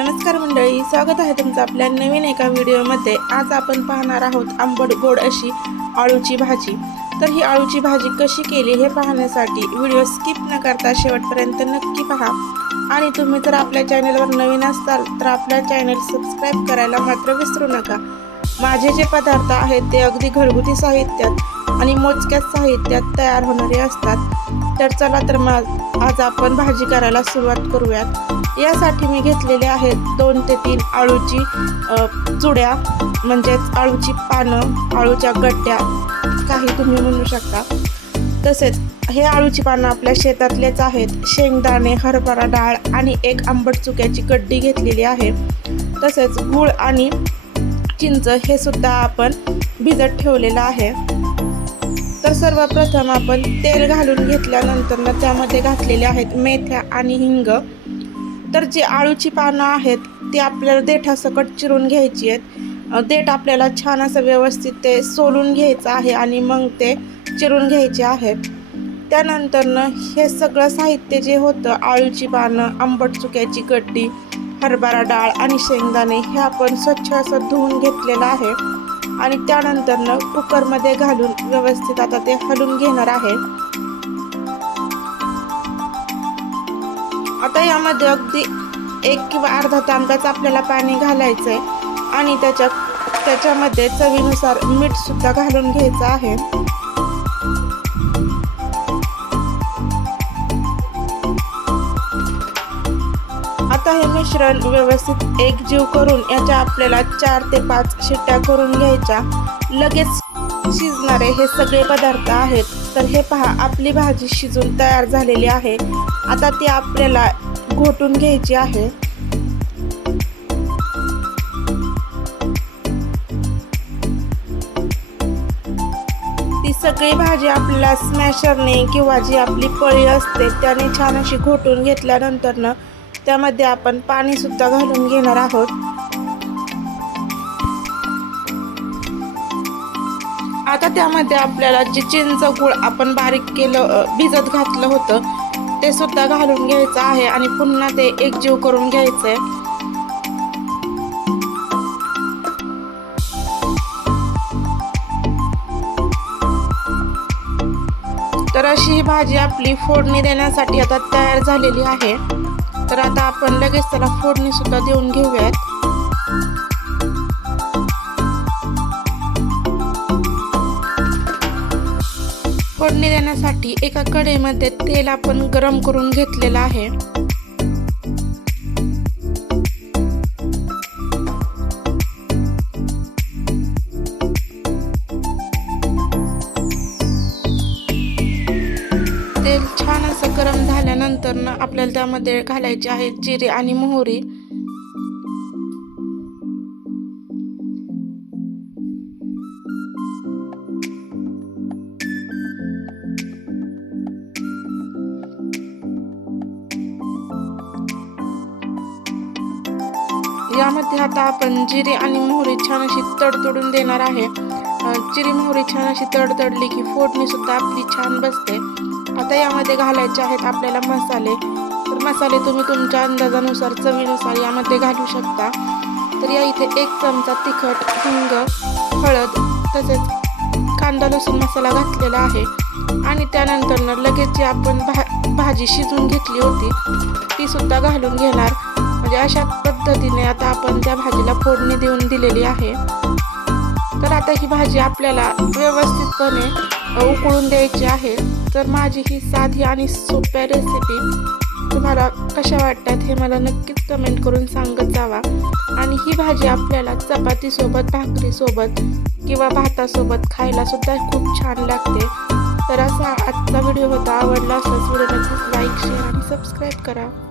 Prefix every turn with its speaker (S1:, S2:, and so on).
S1: नमस्कार मंडळी स्वागत आहे तुमचं आपल्या नवीन एका व्हिडिओमध्ये. आज आपण पाहणार आहोत आंबट गोड अशी आळूची भाजी. तर ही आळूची भाजी कशी केली हे पाहण्यासाठी व्हिडिओ स्किप न करता शेवटपर्यंत नक्की पहा. आणि तुम्ही तर आपल्या चॅनलवर नवीन असाल तर आपल्या चॅनल सबस्क्राईब करायला मात्र विसरू नका. माझे जे पदार्थ आहेत ते अगदी घरगुती साहित्यात आणि मोजक्याच साहित्यात तयार होणारे असतात. तर चला तर मग आज आपण भाजी करायला सुरुवात करूयात. यासाठी मी घेतलेले आहेत दोन ते तीन आळूची चुड्या म्हणजेच आळूची पानं आळूच्या गड्ड्या काही तुम्ही म्हणू शकता. तसेच हे आळूची पानं आपल्या शेतातलेच आहेत. शेंगदाणे हरभरा डाळ आणि एक आंबट चुक्याची गड्डी घेतलेली आहे. तसेच गूळ आणि चिंच हे सुद्धा आपण भिजत ठेवलेलं आहे. तर सर्वप्रथम आपण तेल घालून घेतल्यानंतर त्यामध्ये घातलेले आहेत मेथ्या आणि हिंग. तर जी आळूची पानं आहेत ती आपल्याला देठासकट चिरून घ्यायची आहेत. देठ आपल्याला छान असं व्यवस्थित ते सोलून घ्यायचं आहे आणि मग ते चिरून घ्यायचे आहेत त्यानंतरनं हे सगळं साहित्य जे होतं आळूची पानं आंबट चुक्याची गड्डी हरभरा डाळ आणि शेंगदाणे हे आपण स्वच्छ असं धुवून घेतलेलं आहे. आणि त्यानंतरनं कुकरमध्ये घालून व्यवस्थित आता ते हलून घेणार आहे. आता यामध्ये अगदी एक किंवा अर्धा तांब्याच आपल्याला पाणी घालायचं आहे आणि त्याच्या त्याच्यामध्ये चवीनुसार मीठ सुद्धा घालून घ्यायचं आहे. काही मिश्रण व्यवस्थित एकजीव करून याच्या आपल्याला चार ते पाच शिट्ट्या करून घ्यायच्या. लगेच शिजणारे हे सगळे पदार्थ आहेत. तर हे पहा आपली भाजी शिजून तयार झालेली आहे. आता ती आपल्याला घोटून घ्यायची आहे. ती सगळी भाजी आपल्याला स्मॅशरने किंवा जी आपली पळी असते त्याने छान अशी घोटून घेतल्यानंतरनं त्यामध्ये आपण पाणी सुद्धा घालून घेणार आहोत. आता त्यामध्ये आपल्याला जे चिंच गुळ आपण बारीक केलं भिजत घातलं होतं ते सुद्धा घालून घ्यायचं आहे आणि पुन्हा ते एकजीव करून घ्यायचंय. तर अशी ही भाजी आपली फोडणी देण्यासाठी आता तयार झालेली आहे. तर आता आपण लगेच त्याला फोडणी सुद्धा देऊन घेऊयात. फोडणी देण्यासाठी एका कढईमध्ये तेल आपण गरम करून घेतलेलं आहे. तेल छान असं गरम त्यानंतर ना आपल्याला त्यामध्ये घालायचे आहेत जिरे आणि मोहरी. यामध्ये आता आपण जिरे आणि मोहरी छान अशी तडतडून देणार आहे. चिरी जिरी मोहरी छान अशी तडतडली की फोडणी सुद्धा आपली छान बसते. आता यामध्ये घालायचे आहेत आपल्याला मसाले. तर मसाले तुम्ही तुमच्या अंदाजानुसार चवीनुसार यामध्ये घालू शकता. तर या इथे एक चमचा तिखट हिंग हळद तसेच कांदा लसूण मसाला घातलेला आहे. आणि त्यानंतर लगेच जी आपण भा भाजी शिजवून घेतली होती ती सुद्धा घालून घेणार. म्हणजे अशा पद्धतीने आता आपण त्या भाजीला फोडणी देऊन दिलेली आहे. तर आता ही भाजी आपल्याला व्यवस्थितपणे उकळून द्यायची आहे. तर माझी ही साधी आणि सोप्या रेसिपी तुम्हाला कशा वाटतात हे मला नक्कीच कमेंट करून सांगत जावा. आणि ही भाजी आपल्याला चपातीसोबत भाकरीसोबत किंवा भातासोबत खायलासुद्धा खूप छान लागते. तर असा आजचा व्हिडिओ होता. आवडला असल्यास व्हिडिओ नक्कीच लाईक शेअर आणि सबस्क्राईब करा.